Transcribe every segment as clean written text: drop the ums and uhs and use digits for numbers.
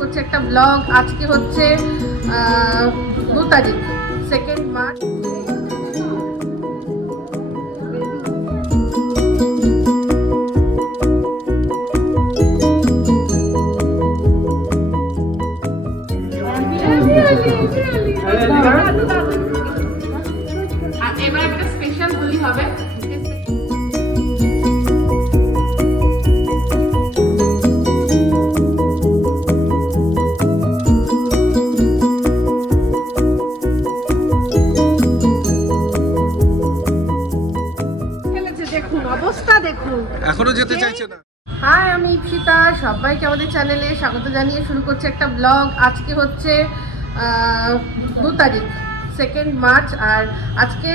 করছি একটা ব্লগ। আজকে হচ্ছে 2 তারিখ, 2 মার্চ। এবার একটা স্পেশাল হোলি হবে। দেখুন অবস্থা, দেখুন এখনো যেতে চাইছে না। হাই, আমি ইপসিতা, সবাইকে আমাদের চ্যানেলে স্বাগত জানিয়ে শুরু করছি একটা ব্লগ। আজকে হচ্ছে 2 তারিখ, 2 মার্চ। আর আজকে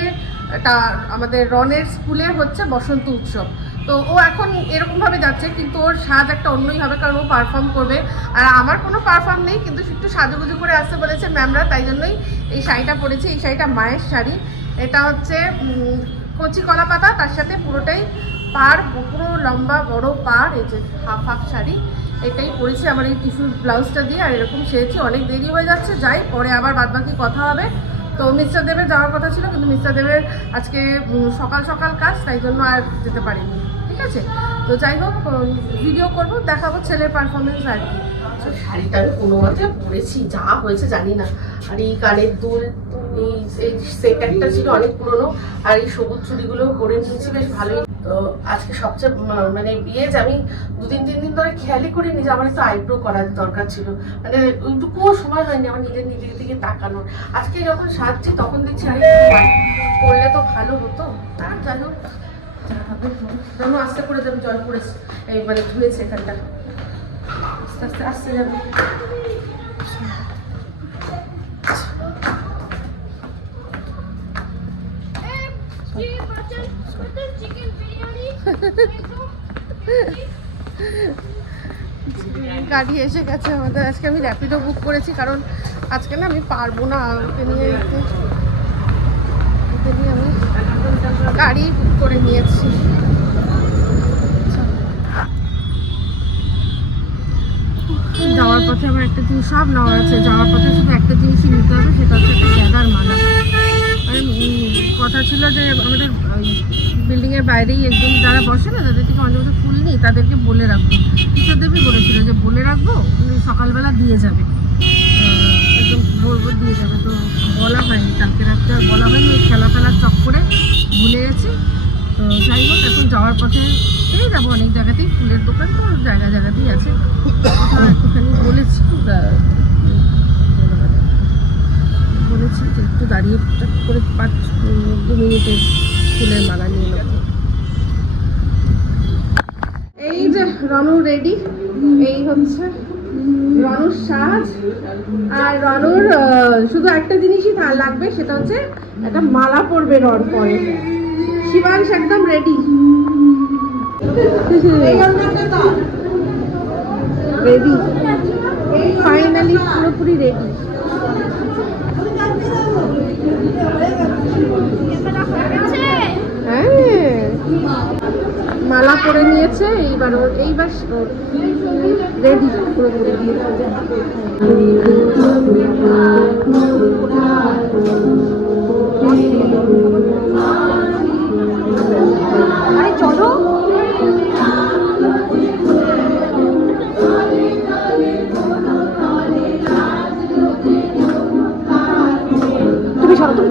এটা আমাদের রনের স্কুলে হচ্ছে বসন্ত উৎসব। তো ও এখন এরকমভাবে যাচ্ছে, কিন্তু ওর সাজ একটা অন্যই হবে, কারণ ও পারফর্ম করবে। আর আমার কোনো পারফর্ম নেই, কিন্তু একটু সাজুগুজু করে আসতে বলেছে ম্যামরা, তাই জন্যই এই শাড়িটা পরেছি। এই শাড়িটা মায়ের শাড়ি, এটা হচ্ছে কচি কলা পাতা, তার সাথে পুরোটাই পাড়, পুরো লম্বা বড় পাড়, এই যে হাফ শাড়ি, এটাই পরেছি আমার এই টিস্যু ব্লাউজটা দিয়ে। আর এরকম সেরেছি, অনেক দেরি হয়ে যাচ্ছে, যাই পরে আবার বাদবাকি কথা হবে। তো মিস্টার দেবের যাওয়ার কথা ছিল, কিন্তু মিস্টার দেবের আজকে সকাল সকাল কাজ, তাই জন্য আর যেতে পারিনি। ঠিক আছে, তো যাই হোক, ভিডিও করবো, দেখাবো ছেলের পারফরমেন্স আর কি। শাড়িটা আমি কোনো মতে পরেছি, যা হয়েছে জানি না। আর এই কানের দুল, এই সেট একটা ছিল অনেক পুরোনো, আর এই সবুজ চুড়িগুলো পরে নিয়েছি, বেশ ভালোই। তো আজকে সবচেয়ে মানে বিয়ে যে আমি 2-3 দিন ধরে খেয়ালই করিনি যে আমার একটু আইব্রো করার দরকার ছিল, মানে ওইটুকুও সময় হয়নি আমার নিজের দিকে তাকানোর। আজকে যখন সাজছি তখন দেখছি আরে করলে তো ভালো হতো। আর যাই হোক, যেন আস্তে করে যাবে, জল পড়েছে, এই মানে ধুয়েছে এখানটা, আস্তে আস্তে আসতে যাবে। গাড়ি এসে গেছে আমাদের। আজকে আমি র্যাপিডো বুক করেছি, কারণ আজকে না আমি পারবো না ওকে নিয়ে আমি গাড়ি বুক করে নিয়েছি। যাওয়ার পথে আমার একটা জিনিস, সব নেওয়া আছে, যাওয়ার পথে শুধু একটা জিনিসই নিতে হবে, সেটা হচ্ছে একটা গ্যাদার মালা। কথা ছিল যে আমাদের বিল্ডিংয়ের বাইরেই একদম যারা বসে না, তাদের থেকে অনেক ফুল নিই, তাদেরকে বলে রাখবো। কিশোর দেবী বলেছিল যে বলে রাখবো, সকালবেলা দিয়ে যাবে, একদম ভোর দিয়ে যাবে। তো বলা হয়নি, কালকে রাত্রে আর বলা হয়নি, খেলার চক্করে ভুলে গেছি। তো যাই হোক, এখন যাওয়ার পথে পেয়ে যাবো অনেক জায়গাতেই ফুলের দোকান, তো জায়গাতেই আছে। একটুখানি বলেছি যে একটু দাঁড়িয়ে করে 5-2 মিনিটের ফুলের মালা নিয়ে নেব। এই যে রনু রেডি, এই হচ্ছে রনুর সাজ। আর রনুর শুধু একটা জিনিসই লাগবে, সেটা হচ্ছে একটা মালা পরবে রন পরে। শিবাংশ একদম রেডি, রেডি, ফাইনালি পুরোপুরি রেডি। হ্যাঁ, মালা পরে নিয়েছে, এইবার রেডি পুরোপুরি। আরে চলো, তুমি চলো,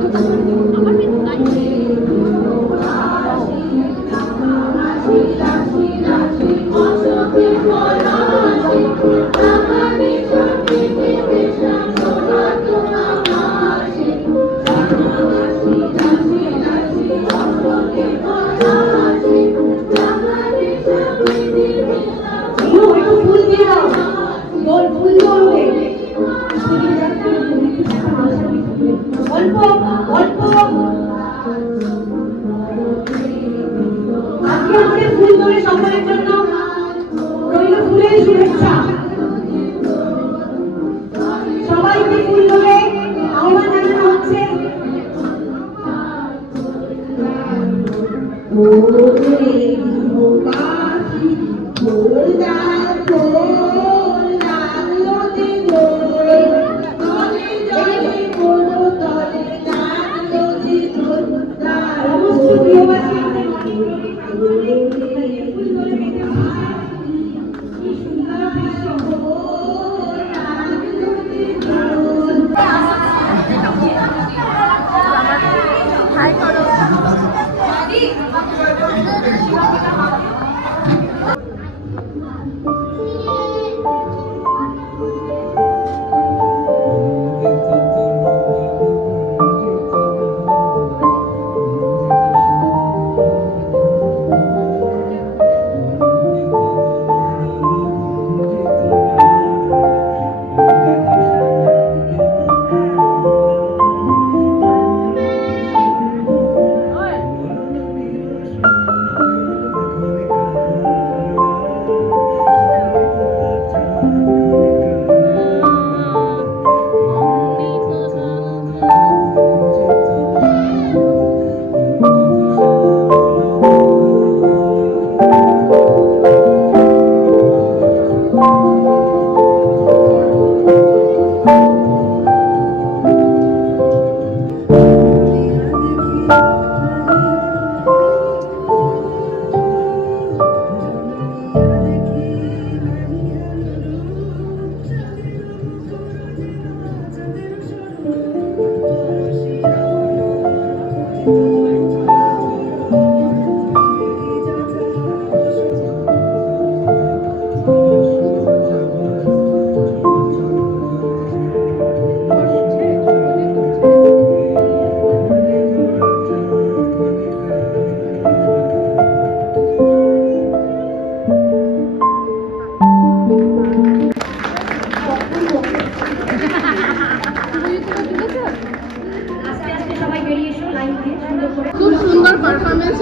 অল্প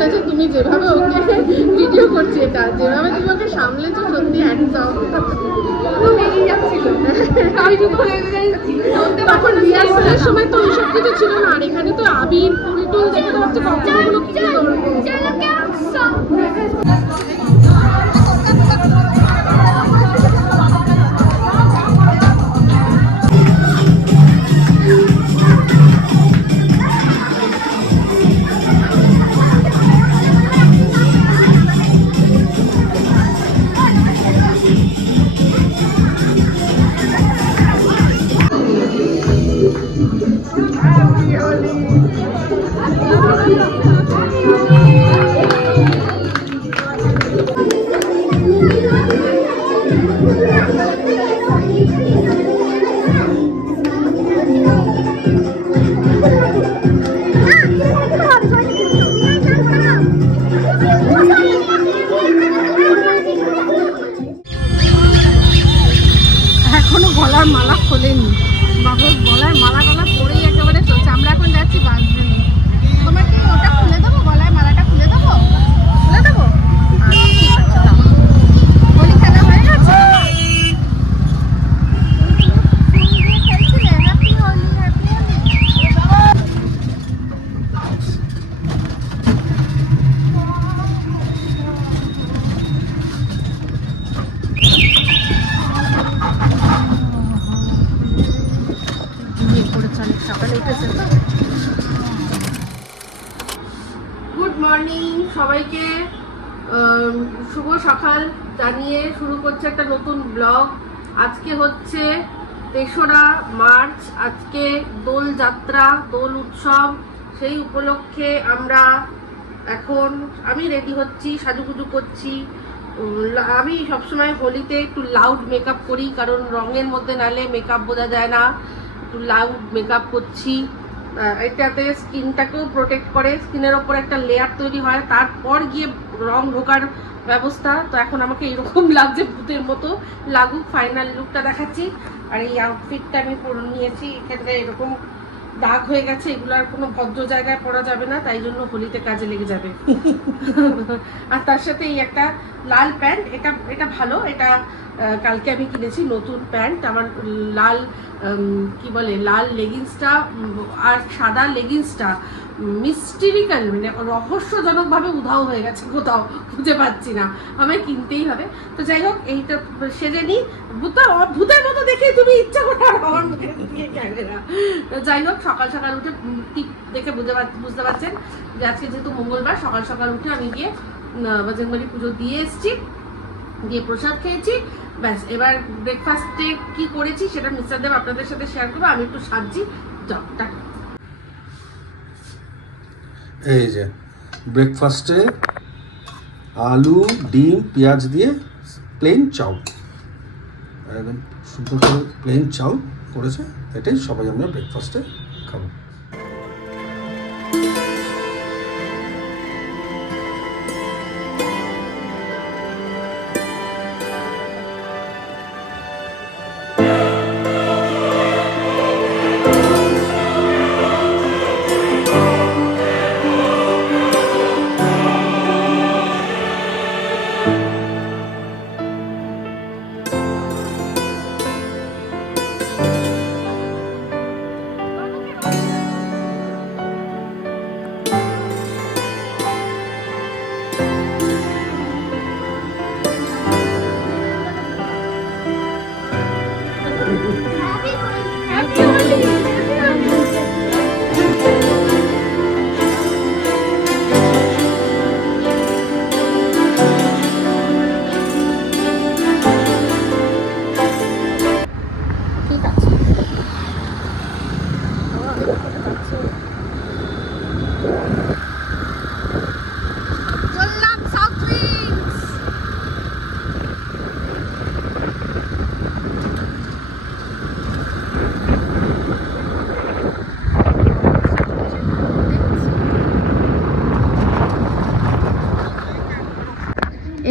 হয়েছে তুমি যেভাবে ওকে ভিডিও করছি, এটা যেভাবে তুমি ওকে সামলেছো সত্যি একদম বেরিয়ে যাচ্ছিল। আমি শুধু তখন রিহার্সালের সময় তো ওইসব কিছু ছিল না, আর এখানে তো আবির ফুল টুল দেখে তো হচ্ছে কখনো কি করবো। এখনো গলার মালা খোলেনি বাবু, গলার মালা গলা পরেই একেবারে চলছে। আমরা এখন যাচ্ছি বাঁশবেন। তোমার কি ওটা খুলে দেবো, গলায় মালাটা খুলে দেবো? খুলে দেবো? ঠিক আছে, দাও। হোলি খেলা হয়ে গেছে? Happy Holi, happy Holi. Good morning সবাইকে, শুভ সকাল জানিয়ে শুরু করছে একটা নতুন ব্লগ। আজকে হচ্ছে ৩রা মার্চ, আজকে দোল যাত্রা, দোল উৎসব। সেই উপলক্ষে আমি রেডি হচ্ছি, সাজুগুজু করছি। আমি সবসময় হোলিতে একটু লাউড মেকআপ করি, কারণ রঙের মধ্যে নালে মেকআপ বোঝা যায় না। একটু লাউড মেকআপ করছি, এটাতে স্কিনটাকেও প্রোটেক্ট করে, স্কিনের ওপর একটা লেয়ার তৈরি হয়, তারপর গিয়ে রং ঢোকার ব্যবস্থা। তো এখন আমাকে এরকম লাগছে, ভূতের মতো লাগুক। ফাইনাল লুকটা দেখাচ্ছি। আর এই আউটফিটটা আমি পরে নিয়েছি, এক্ষেত্রে এরকম দাগ হয়ে গেছে, এগুলো আর কোনো ভদ্র জায়গায় পরা যাবে না, তাই জন্য হোলিতে কাজে লেগে যাবে। আর তার সাথে এই একটা লাল প্যান্ট, এটা ভালো, এটা কালকে আমি কিনেছি নতুন প্যান্ট। আমার লাল লাল লেগিংসটা আর সাদা লেগিংসটা মিস্টিরিক্যাল, মানে রহস্যজনকভাবে উধাও হয়ে গেছে, কোথাও খুঁজে পাচ্ছি না, আমায় কিনতেই হবে। তো যাই হোক, এইটা সেজে নিই, ভূতের মতো দেখে তুমি ইচ্ছা করে আমার মুখে ক্যামেরা। যাই হোক, সকাল সকাল উঠে টিপ দেখে বুঝতে পারছেন যে আজকে যেহেতু মঙ্গলবার, সকাল সকাল উঠে আমি গিয়ে বজরংবলী পুজো দিয়ে এসেছি, দিয়ে প্রসাদ খেয়েছি, ব্যাস। এবার ব্রেকফাস্টে কি করেছি সেটা মিস্টার দেব আপনাদের সাথে শেয়ার করবো। আমি একটু সাজছি। এই যে ব্রেকফাস্টে আলু, ডিম, পেঁয়াজ দিয়ে প্লেন চাউ, একদম সুন্দর করে প্লেন চাউ করেছে। এটাই সবাই আমরা ব্রেকফাস্টে খাবো।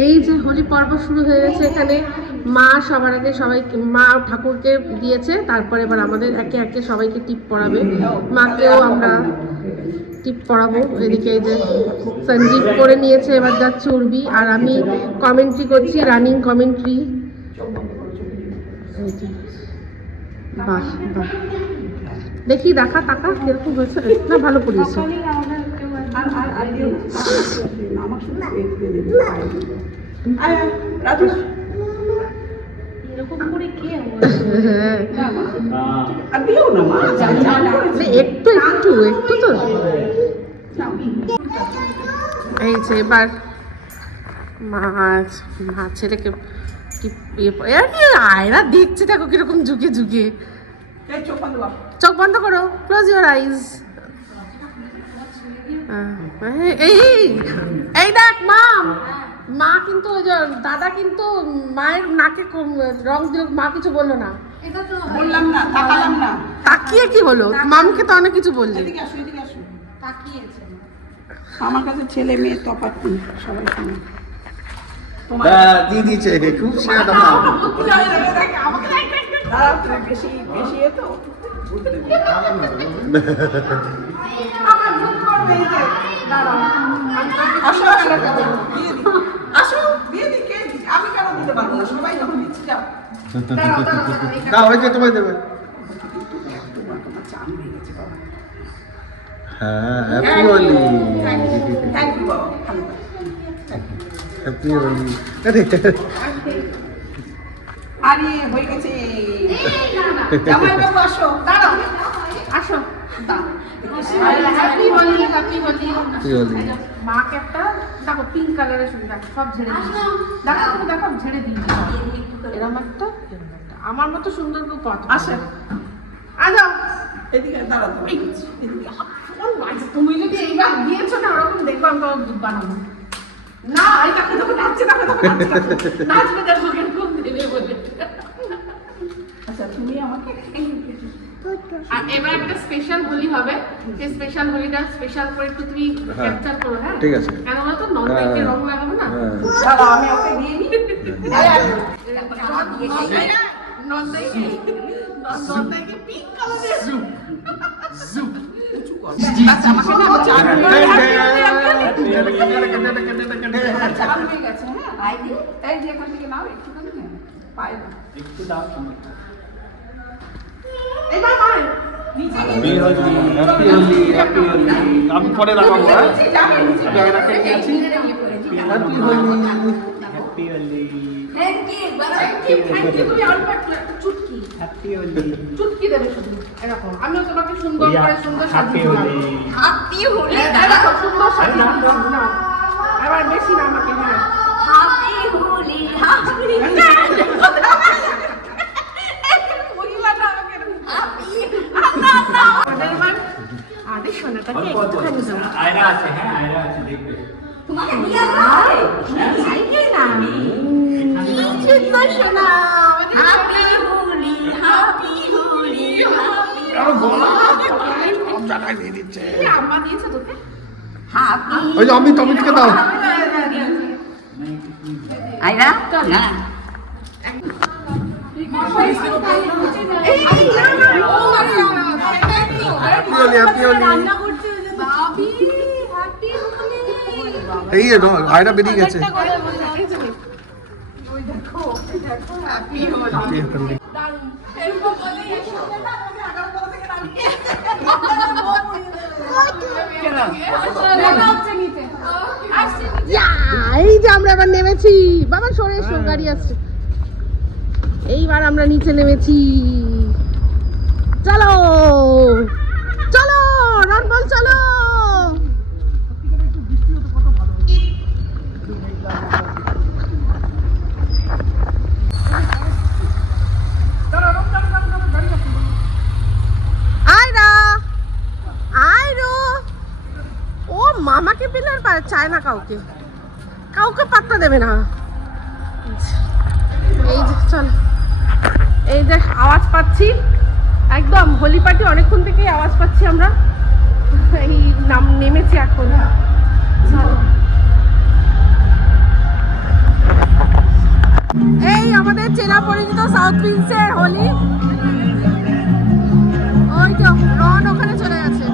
এই যে হোলি পর্ব শুরু হয়ে গেছে এখানে। মা সবার আগে মা ঠাকুরকে দিয়েছে, তারপরে এবার আমাদের একে একে সবাইকে টিপ পড়াবে। মাকেও আমরা টিপ পড়াবো। এদিকে এই যে সঞ্জীব করে নিয়েছে, এবার যাচ্ছে উর্বি, আর আমি কমেন্ট্রি করছি, রানিং কমেন্ট্রি। বাহ বাহ, দেখি দেখা টাকা কিরকম হয়েছে না, ভালো করিয়েছে। একটু একটু একটু তো এই যে এবার মাছ মাছের আয়রা দেখছে, দেখো কিরকম ঝুঁকে ঝুঁকে। চোখ বন্ধ করো, ক্লোজ ইউর আইজ। এই দেখ মা কিন্তু ওই যে দাদা কিন্তু মায়ের নাকে রং দিল, মা কিছু বললো না। বললাম না, তাকালাম না। তাকিয়ে কি হলো? মামকে তো অনেক কিছু বললি। আমার কাছে ছেলে মেয়ে তফাৎ নেই, সবাই সমান। দিয়ে দিয়েছে, খুব সেটা বেশি বেশি তো আমি কেন দিতে পারবো না, সবাই যখন দিচ্ছি যাও। না হয়েছে, তোমায় দেবে। হ্যাঁ, হ্যাপি হোলি। থ্যাংক ইউ বাবা, ভালো হ্যাপি হোলি। আরে হয়ে গেছে। জামাই বাবু আসো, দাঁড়াও, আসো। Happy Holi, happy Holi. Happy Holi. মাকে একটা দেখো পিঙ্ক কালারের শুধু দেখো, সব ঝেড়ে দিয়েছি। দেখো তুমি দেখো ঝেড়ে দিয়েছি এরকম একটা, আমার মতো সুন্দর কেউ পথ আসো, আজা এদিকে দাঁড়াও। তুমি যদি এইবার দিয়েছো না ওরকম দেখবো, আমি তোমার দুধ বানাবো না। এই দেখো দেখো নাচছে, দেখো দেখো নাচবে, দেখো কিরকম দেবে বলে। আচ্ছা তুমি আমাকে আর এবার একটা স্পেশাল হোলি হবে, সেই স্পেশাল হোলিটা স্পেশাল করে একটু তুমি ক্যাপচার করো। হ্যাঁ ঠিক আছে। কেন বলো তো, নন্দাইকে রং লাগাবো না। দাঁড়াও, আমি ওকে দিয়ে নিই। নন্দাইকে পিঙ্ক কালারের আমি পরে লাগাবো। চুটকি দেবে শুধু এরকম। আমিও তোমাকে সুন্দর করে সুন্দর সাজিয়ে হ্যাপি হোলি। দেখো সুন্দর সাজিয়ে না, এবার বেশি না আমাকে। হ্যাঁ হ্যাপি হোলি, হ্যাপি আরে সোনাটাকে একটুখানি দাও। আয়রা আছে, হ্যাঁ আয়রা আছে, দেখবে। তোমাকে দিয়া দাও। সাইকেল না সুন্দর সোনা। Happy Holi, happy Holi, happy আম্মা দিয়েছে তোকে? হ্যাপি। ওই যে আমি টমেটোকে দাও। আয়রা না হ্যাপি হোলি, হ্যাপি হোলি। এই আয়রা বেরিয়ে গেছে। এই যে আমরা এবার নেমেছি, বাবা সরে এসো, গাড়ি আসছে। এইবার আমরা নিচে নেমেছি, চলো চলো রনবল চলো। আয়রা আয়রো, ও মামাকে পেলে আর চায় না, কাউকে কাউকে পাত্তা দেবে না। এই যে চল, এই যে আওয়াজ পাচ্ছি একদম হোলি পার্টি, অনেকক্ষণ থেকেই আওয়াজ পাচ্ছি আমরা। এই নাম নেমেছি এখন। এই আমাদের চেনা পরিচিত সাউথ প্রিন্সের হোলি। ওই তো রন ওখানে চলে গেছে।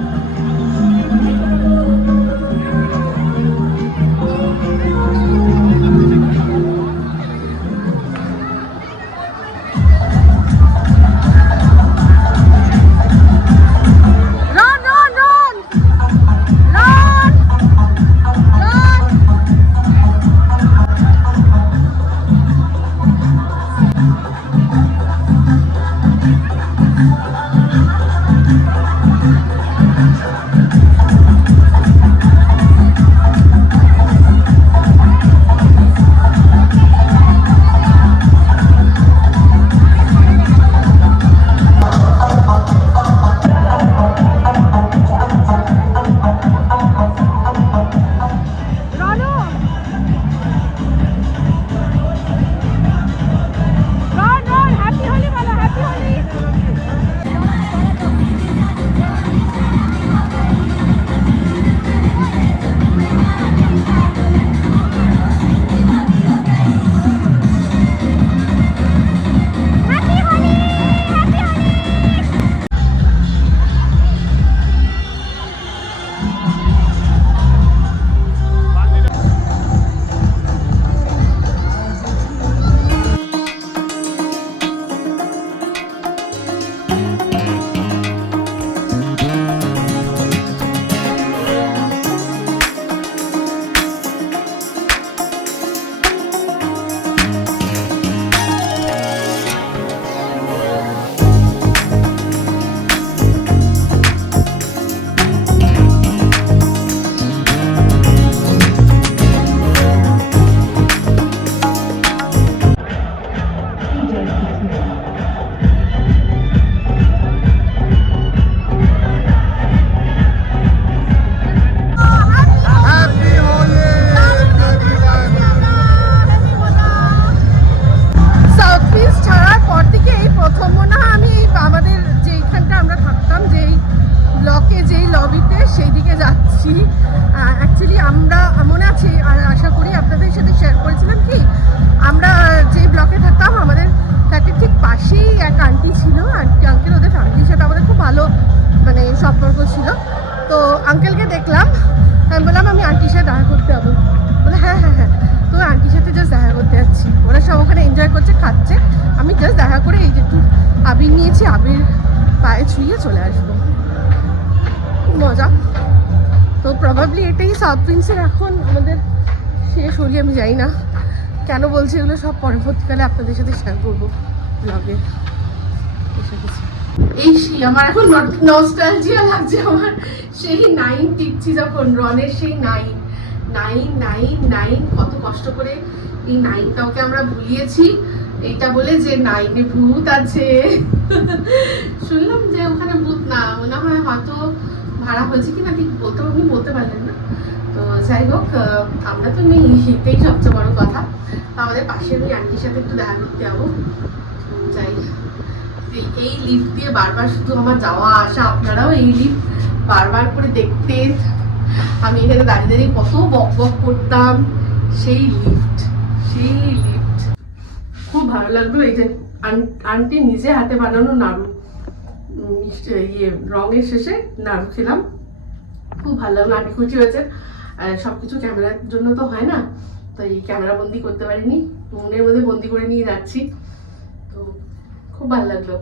আন্টি ছিল, আন্টি আঙ্কেল ওদের ফ্যামিলির সাথে আমাদের খুব ভালো মানে সম্পর্ক ছিল। তো আঙ্কেলকে দেখলাম, আমি বললাম আমি আন্টির সাথে দেখা করতে যাবো। বলে হ্যাঁ হ্যাঁ হ্যাঁ, তো আন্টির সাথে জাস্ট দেখা করতে যাচ্ছি। ওরা সব ওখানে এনজয় করছে, খাচ্ছে, আমি জাস্ট দেখা করে এই যে একটু আবির নিয়েছি, আবির পায়ে ছুঁয়ে চলে আসবো। মজা। তো প্রবাবলি এটাই সাউথ প্রিন্সের এখন আমাদের শেষ হলি। আমি জানি না কেন বলছি, এগুলো সব পরবর্তীকালে আপনাদের সাথে শেয়ার করবো ব্লগে। এসে গেছি। এই সেই আমার এখন নস্টালজিয়া লাগছে আমার, সেই 9 টিপছি যখন, রনের সেই 9 কত কষ্ট করে এই 9টাকে আমরা ভুলিয়েছি, এইটা বলে যে 9-এ ভূত আছে। শুনলাম যে ওখানে ভূত না, মনে হয় হয়তো ভাড়া হয়েছে কিনা ঠিক বলতে পারলেন না। তো যাই হোক, আমরা তো নেই, এটাই সবচেয়ে বড় কথা। আমাদের পাশের ওই আন্টির সাথে একটু দেখা করতে যাবো। যাই, এই লিফট দিয়ে বারবার শুধু আমার যাওয়া আসা, আপনারাও এই লিফট বারবার করে দেখতেন। আমি এখানে দাঁড়িয়ে দাঁড়িয়ে কত বক বক করতাম। সেই লিফট খুব ভালো লাগলো। এই যে আন্টি নিজে হাতে বানানো নাড়ু, রঙের শেষে নাড়ু খেলাম, খুব ভালো লাগলো। আন্টি খুশি হয়েছে। সবকিছু ক্যামেরার জন্য তো হয় না, তো এই ক্যামেরা বন্দি করতে পারিনি, মনের মধ্যে বন্দি করে নিয়ে যাচ্ছি। তো খুব ভালো লাগলো।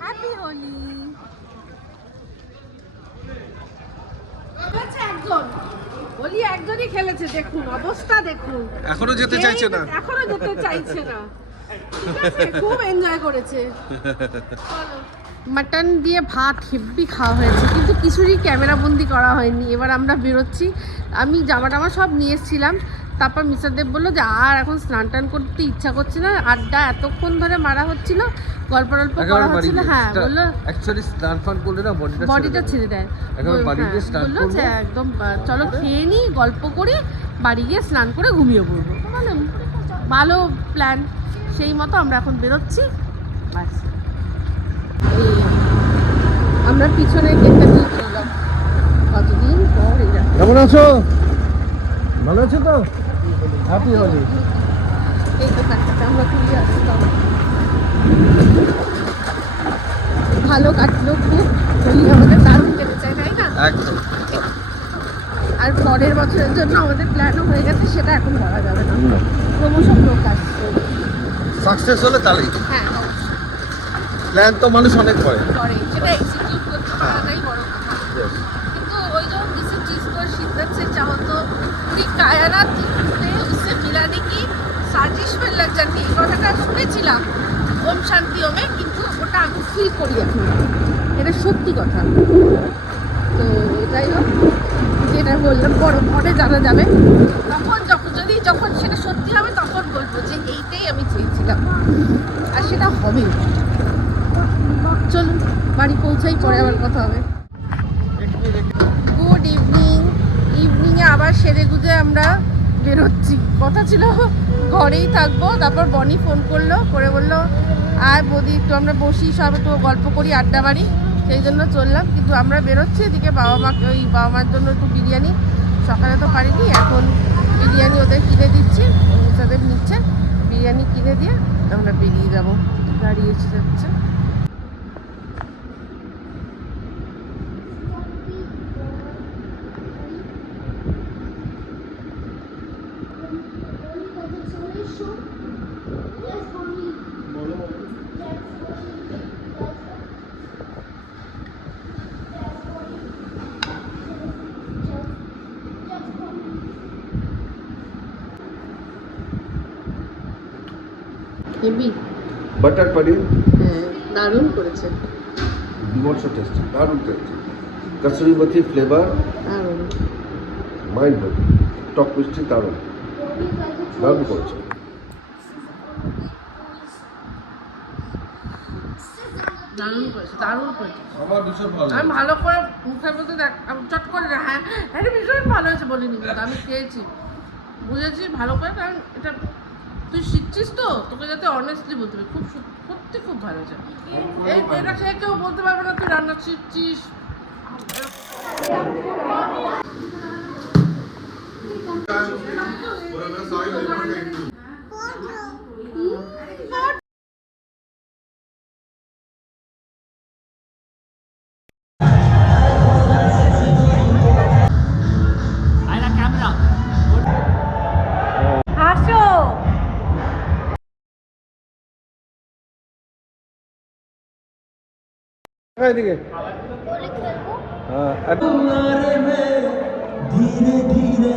হ্যাপি হোলি। হোলি একজনই খেলেছে, দেখুন অবস্থা দেখুন, এখনো যেতে চাইছে না। ঠিক আছে, খুব এনজয় করেছে। মাটন দিয়ে ভাত হেব্বি খাওয়া হয়েছে, কিন্তু কিছুরই ক্যামেরা বন্দি করা হয়নি। এবার আমরা বেরোচ্ছি, আমি জামা টামা সব নিয়ে এসেছিলাম। তারপর মিস্টার দেব বললো যে আর এখন স্নান টান করতে ইচ্ছা করছে না, আড্ডা এতক্ষণ ধরে মারা হচ্ছিল, গল্প টল্প করা হচ্ছিল। হ্যাঁ বললো অ্যাকচুয়ালি স্নান ফান করলে না বডিটা ছেড়ে দেয়। বললো যে একদম চলো খেয়ে নিই, গল্প করে বাড়ি গিয়ে স্নান করে ঘুমিয়ে পড়বো। মানে ভালো প্ল্যান, সেই মতো আমরা এখন বেরোচ্ছি। আমরা পিছনে গেটটা দিয়ে চললাম। কতদিন পর এই রাস্তা। কেমন আছো? ভালো আছো তো? হ্যাপি হলি। এই দোকানটাতে আমরা ঘুরে আসতাম, ভালো কাটলো খুব, হোলি আমাদের দারুণ কেটেছে তাই না? একদম। আর পরের বছরের জন্য আমাদের প্ল্যানও হয়ে গেছে, সেটা এখন বলা যাবে না, ক্রমশ প্রকাশ। সাকসেস হলে তাহলেই। হ্যাঁ প্ল্যান তো মানুষ অনেক করে। করে, সেটা এক্সিকিউট করতে পারাটাই বড় কথা। কিন্তু ওই जो किसी चीज को शिद्दत से चाहो तो पूरी कायनात में उससे मिलाने की साजिश में लग जाती है। কথাটা শুনেছিলাম ওম শান্তি ওমে, কিন্তু ওটা আমি ফিল করি এখন, এটা সত্যি কথা। তো যাই হোক, যেটা বললাম বড় পরে জানা যাবে, তখন যখন সেটা সত্যি হবে তখন বলবো যে এইটাই আমি চেয়েছিলাম, আর সেটা হবে। চলুন বাড়ি পৌঁছাই, পরে আবার কথা হবে। Good evening. ইভিনিংয়ে আবার সেরে গুজে আমরা বেরোচ্ছি। কথা ছিল ঘরেই থাকবো, তারপর বনি ফোন করলো, করে বললো আয় বৌদি একটু আমরা বসি, সব একটু গল্প করি, আড্ডা মারি, সেই জন্য চললাম। কিন্তু আমরা বেরোচ্ছি, এদিকে বাবা মার জন্য একটু বিরিয়ানি, সকালে তো পারিনি, এখন বিরিয়ানি ওদের কিনে দিচ্ছি, তাদের নিচ্ছে, বিরিয়ানি কিনে দিয়ে আমরা বেরিয়ে যাবো। গাড়ি এসে যাচ্ছে। হেভি, বাটার পনির হ্যাঁ দারুণ করেছে, বিমর্ষ টেস্ট, দারুণ টেস্ট। কসুরি মেথি ফ্লেভার, দারুণ। Mind blowing. টক মিষ্টি দারুণ, দারুণ করেছে। দারুণ করেছে, দারুণ করেছে। আমার ভীষণ ভালো আমি ভালো করে মুখের মধ্যে দেখ, আমি চট করে না, হ্যাঁ এটা ভীষণ ভালো হয়েছে বলিনি, কিন্তু আমি খেয়েছি, বুঝেছি ভালো করে, কারণ এটা তুই শিখছিস তো, তোকে যাতে অনেস্টলি বলতে হবে, খুব সত্যি খুব ভালো হয়েছে। এই এটা খেয়ে কেউ বলতে পারবে না তুই রান্না শিখছিস। আয়রা ক্যামেরা। আসো। এদিকে হ্যাঁ